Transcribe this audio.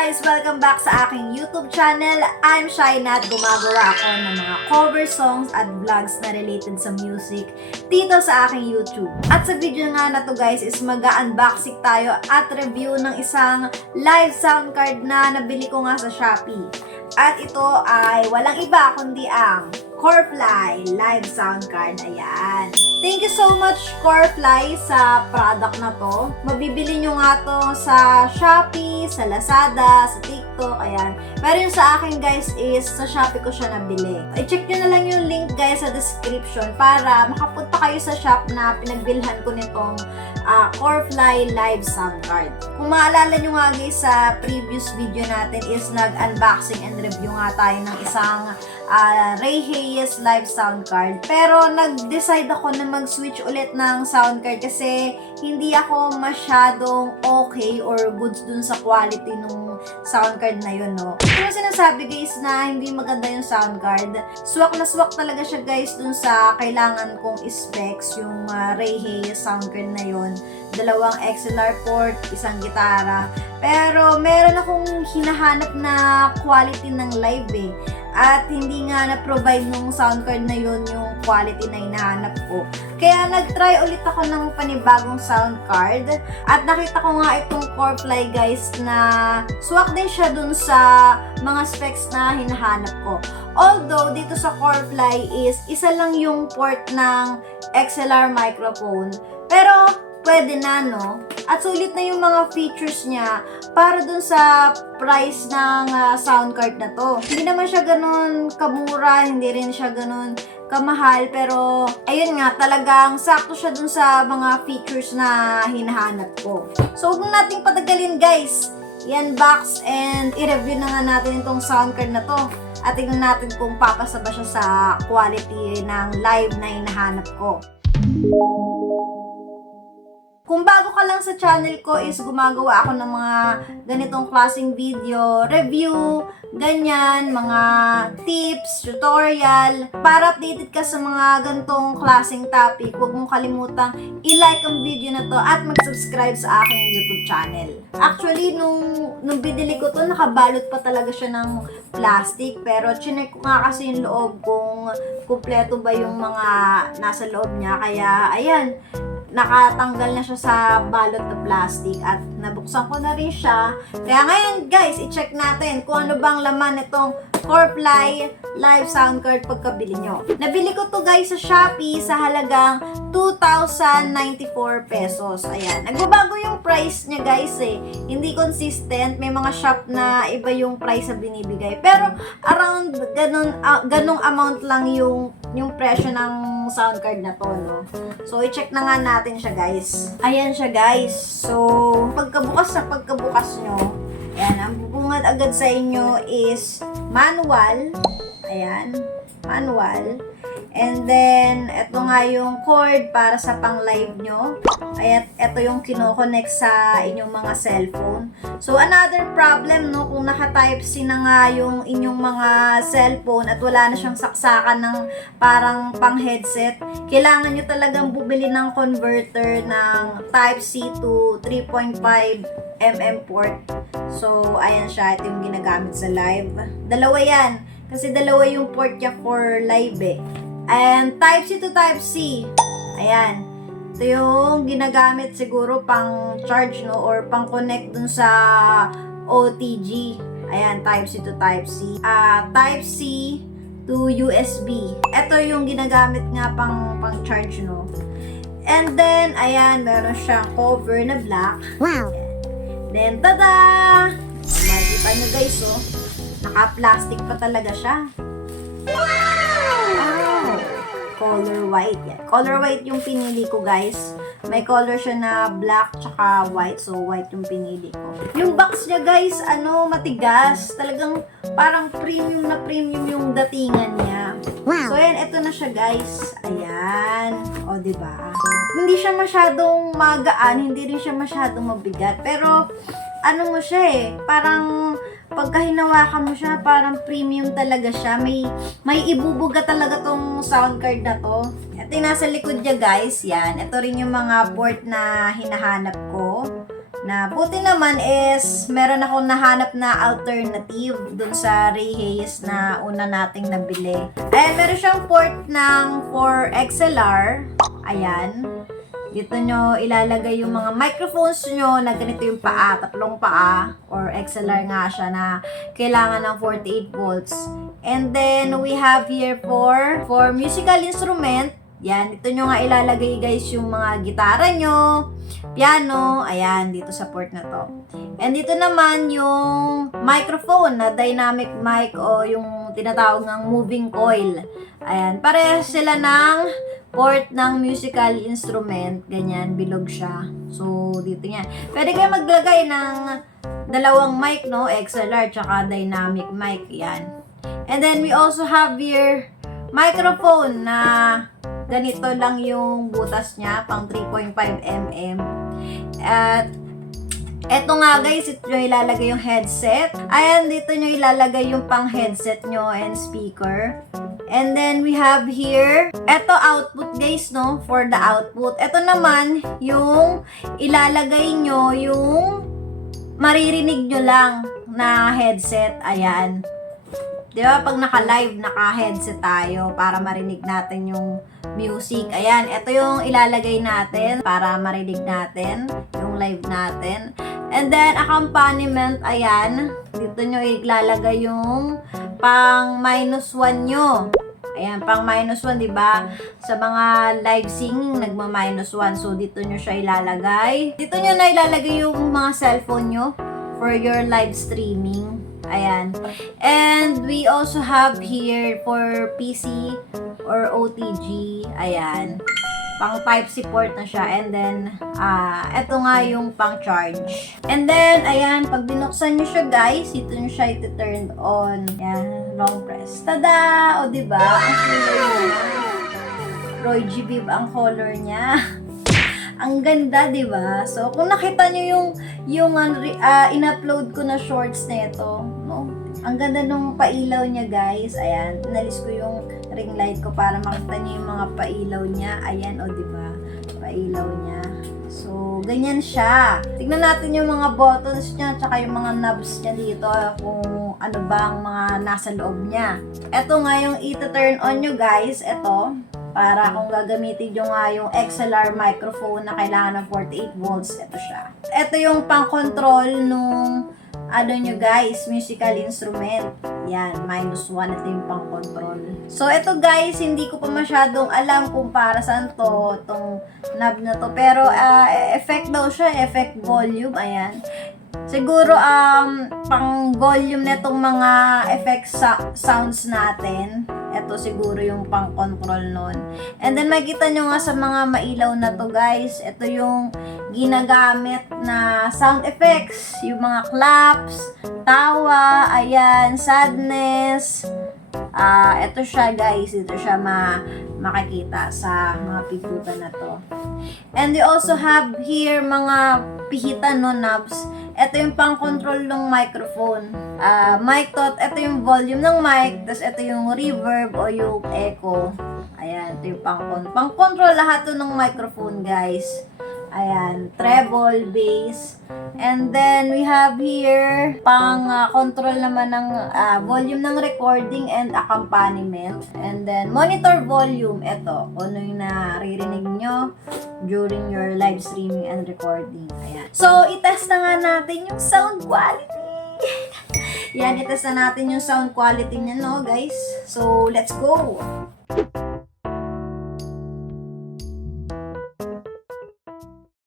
guys! Welcome back sa aking YouTube channel. I'm Shaina at gumagawa ako ng mga cover songs at vlogs na related sa music dito sa aking YouTube. At sa video nga na to guys is mag-unboxing tayo at review ng isang live sound card na nabili ko nga sa Shopee. At ito ay walang iba kundi ang Corefly live sound card. Ayan. Thank you so much Corefly sa product na to. Mabibili nyo nga to sa Shopee, sa Lazada, sa TikTok, ayan. Pero yung sa akin guys is sa Shopee ko siya nabili. I-check nyo na lang yung link guys sa description para makapunta kayo sa shop na pinagbilhan ko nitong Corefly live sound card. Kung maalala nyo nga guys sa previous video natin is nag-unboxing and review nga tayo ng isang Ray Hayes live sound card. Pero nag-decide ako na mag-switch ulit ng sound card kasi hindi ako masyadong okay or goods dun sa quality nung sound card na yun, no? Ito yung sinasabi guys na hindi maganda yung sound card. Swak na swak talaga siya guys dun sa kailangan kong specs, yung Ray Hayes sound card na yun. 2 XLR port, isang gitara. Pero meron akong hinahanap na quality ng live eh. At hindi nga na-provide nung sound card na yun yung quality na hinahanap ko. Kaya nag-try ulit ako ng panibagong sound card. At nakita ko nga itong Corefly guys na swak din siya dun sa mga specs na hinahanap ko. Although dito sa Corefly is isa lang yung port ng XLR microphone. Pero pwede na, no? At sulit na yung mga features niya para dun sa price ng sound card na to. Hindi naman siya ganun kamura, hindi rin siya ganun kamahal, pero ayun nga, talagang sakto siya dun sa mga features na hinahanap ko. So, huwag nating patagalin guys. I-unbox and i-review na nga natin itong sound card na to. At tingnan natin kung papasa ba siya sa quality ng live na hinahanap ko. Kung bago ka lang sa channel ko is gumagawa ako ng mga ganitong klaseng video, review, ganyan, mga tips, tutorial. Para updated ka sa mga ganitong klaseng topic, huwag mong kalimutang i-like ang video na to at mag-subscribe sa aking YouTube channel. Actually, nung binili ko to, nakabalot pa talaga siya ng plastic. Pero chinek ko nga kasi yung loob kung kumpleto ba yung mga nasa loob niya. Kaya, ayan, nakatanggal na siya sa balot na plastic at nabuksan ko na rin siya. Kaya ngayon guys, i-check natin kung ano bang laman nitong Corefly live sound card pagkabili nyo. Nabili ko to guys sa Shopee sa halagang 2,094 pesos. Ayan. Nagbabago yung price niya guys eh. Hindi consistent. May mga shop na iba yung price na binibigay. Pero around ganong amount lang yung presyo ng sound card na to, no? So, i-check na nga natin siya guys. Ayan siya guys. So, pagkabukas nyo, ayan, ang bubungad agad sa inyo is manual. Ayan, manual. And then, ito nga yung cord para sa pang-live nyo. Ayan, ito yung kinoconnect sa inyong mga cellphone. So, another problem, no, kung naka-Type-C na nga yung inyong mga cellphone at wala na siyang saksakan ng parang pang-headset, kailangan nyo talagang bumili ng converter ng Type-C to 3.5mm port. So, ayan siya. Ito yung ginagamit sa live. Dalawa yan. Kasi dalawa yung port niya for live eh. And Type-C to Type-C. Ayan. Ito yung ginagamit siguro pang charge, no? Or pang connect dun sa OTG. Ayan, Type-C to Type-C. Type-C to USB. Ito yung ginagamit nga pang charge, no? And then, ayan, meron siyang cover na black. Wow! Then, tada! Makikita nyo guys, oh. Naka-plastic pa talaga siya. Color white. Yan. Color white yung pinili ko, guys. May color siya na black tsaka white. So, white yung pinili ko. Yung box niya, guys, matigas. Talagang parang premium na premium yung datingan niya. Wow. So, ayan. Ito na siya, guys. Ayan. O, diba? Hindi siya masyadong magaan. Hindi rin siya masyadong mabigat. Pero, ano mo siya eh. Parang pagka hinawakan mo siya, parang premium talaga siya. May ibubuga talaga tong sound card na to. Ito yung nasa likod niya guys, yan. Ito rin yung mga port na hinahanap ko Na buti naman is meron akong nahanap na alternative dun sa Ray Hayes na una nating nabili. Ayan, meron siyang port ng for XLR. Ayan. Dito nyo ilalagay yung mga microphones nyo na ganito yung paa, tatlong paa, or XLR nga siya na kailangan ng 48 volts. And then, we have here for musical instrument. Yan, dito nyo nga ilalagay guys yung mga gitara nyo, piano, ayan, dito sa port na to. And dito naman yung microphone na dynamic mic o yung tinatawag ng moving coil. Ayan, parehas sila ng port ng musical instrument, ganyan, bilog siya. So, dito yan. Pwede kayo maglagay ng dalawang mic, no? XLR, tsaka dynamic mic, yan. And then, we also have here microphone na ganito lang yung butas niya, pang 3.5 mm. At, eto nga guys, ito nyo ilalagay yung headset. Ayan, dito nyo ilalagay yung pang headset nyo and speaker. And then, we have here, eto output guys, no? For the output. Eto naman, yung ilalagay nyo, yung maririnig nyo lang na headset. Ayan. Di ba? Pag naka-live, naka-headset tayo para marinig natin yung music. Ayan, eto yung ilalagay natin para marinig natin yung live natin. And then, accompaniment, ayan. Dito nyo ilalagay yung pang -1 nyo. Ayan, pang -1, di ba? Sa mga live singing, nagma-1. So, dito nyo siya ilalagay. Dito nyo na ilalagay yung mga cellphone nyo for your live streaming. Ayan. And we also have here for PC or OTG. Ayan. Pang Type-C port na siya. And then, eto nga yung pang charge. And then, ayan, pag binuksan nyo siya guys, dito nyo siya iti-turn on. Ayan, long press. Tada! O diba? Ang color niya. Roy G. Biv ang color niya. Ang ganda, diba? So, kung nakita nyo yung in-upload ko na shorts na ito, no? Ang ganda nung pailaw niya guys. Ayan, inalis ko yung ring light ko para makita niyo yung mga pailaw niya. Ayan, o diba? Pailaw niya. So, ganyan siya. Tignan natin yung mga buttons niya tsaka yung mga knobs niya dito kung ano ba ang mga nasa loob niya. Ito nga yung ito-turn on nyo guys. Ito, para kung gagamitin nyo nga yung XLR microphone na kailangan ng 48 volts. Ito siya. Ito yung pang-control nung ano nyo guys, musical instrument. Yan, -1. Ito yung pang-control. So, ito guys, hindi ko pa masyadong alam kung para saan to, itong knob na to. Pero, effect daw siya, effect volume. Ayan. Siguro, pang volume na itong mga effect sounds natin. Ito siguro yung pang-control nun. And then, makikita nyo nga sa mga mailaw na to guys. Ito yung ginagamit na sound effects. Yung mga claps, tawa, ayan, sadness. Ito siya guys. Ito siya makikita sa mga pigutan na to. And we also have here mga pihitan, no, knobs. Ito yung pang-control ng microphone. Mic tot, ito yung volume ng mic, tapos ito yung reverb o yung echo. Ayan, ito yung pang-control lahat to ng microphone, guys. Ayan, treble, bass. And then, we have here, pang-control naman ng volume ng recording and accompaniment. And then, monitor volume. Ito, kung ano yung naririnig nyo during your live streaming and recording. Ayan. So, itest na nga natin yung sound quality. Yan, itest na natin yung sound quality niya, no, guys? So, let's go!